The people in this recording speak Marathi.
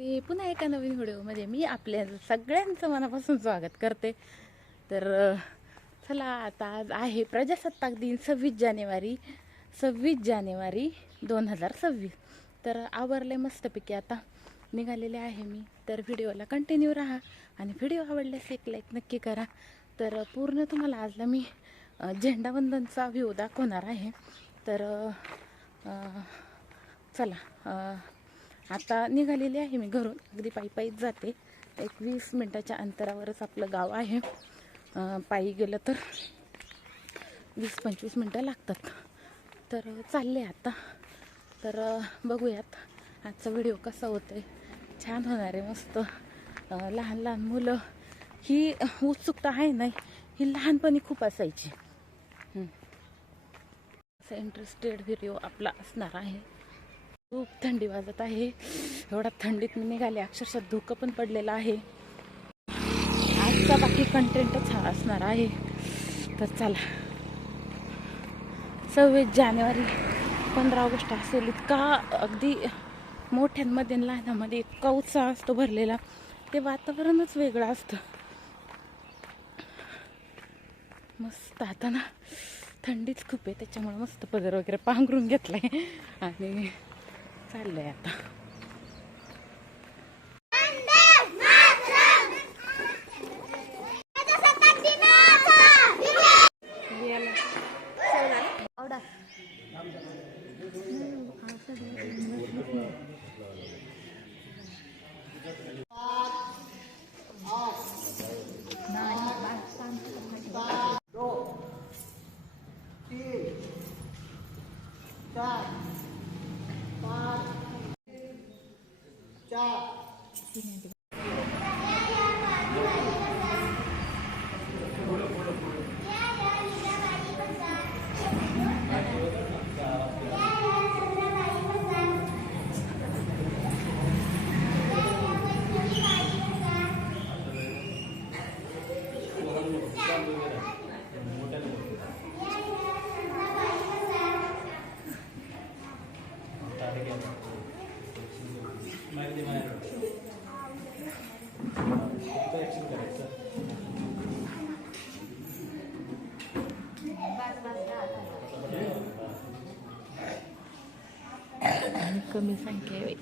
मी पुन्हा एका नवीन व्हिडिओमध्ये मी आपल्या सगळ्यांचं मनापासून स्वागत करते. तर चला, आता आज आहे प्रजासत्ताक दिन 26 जानेवारी 2026. तर आवरले मस्तपैकी आता निघालेले आहे मी. तर व्हिडिओला कंटिन्यू राहा आणि व्हिडिओ आवडल्यास एक लाईक नक्की करा. तर पूर्ण तुम्हाला आजला मी झेंडावंदनचा व्ह्यू दाखवणार आहे. तर चला, आता निघालेली आहे मी घरून. अगदी पायीच जाते. एक 20 मिनटाच्या अंतरावरच आपलं गाव आहे. पायी गेलं तर 20-25 मिनटं लागतात. तर चालले आता. तर बघूयात आजचा व्हिडिओ कसा होतोय. छान होणार आहे, मस्त. लहान लहान मुलं, ही उत्सुकता आहे ना, ही लहानपणी खूप असायची. असं इंटरेस्टेड व्हिडिओ आपला असणार आहे. खूप थंडी वाजत आहे. एवढा थंडीत मी निघाले, अक्षरशः धुकं पण पडलेलं आहे. आजचा बाकी कंटेंटच हा असणार आहे. तर चला, 26 जानेवारी 15 ऑगस्ट असेल, इतका अगदी मोठ्यांमध्ये लहानामध्ये इतका उत्साह असतो भरलेला. ते वातावरणच वेगळं असतं. मस्त. आता ना थंडीच खूप आहे, त्याच्यामुळे मस्त पदर वगैरे पांघरून घेतलाय आणि चाललंय आता. कमी संख्या आहे.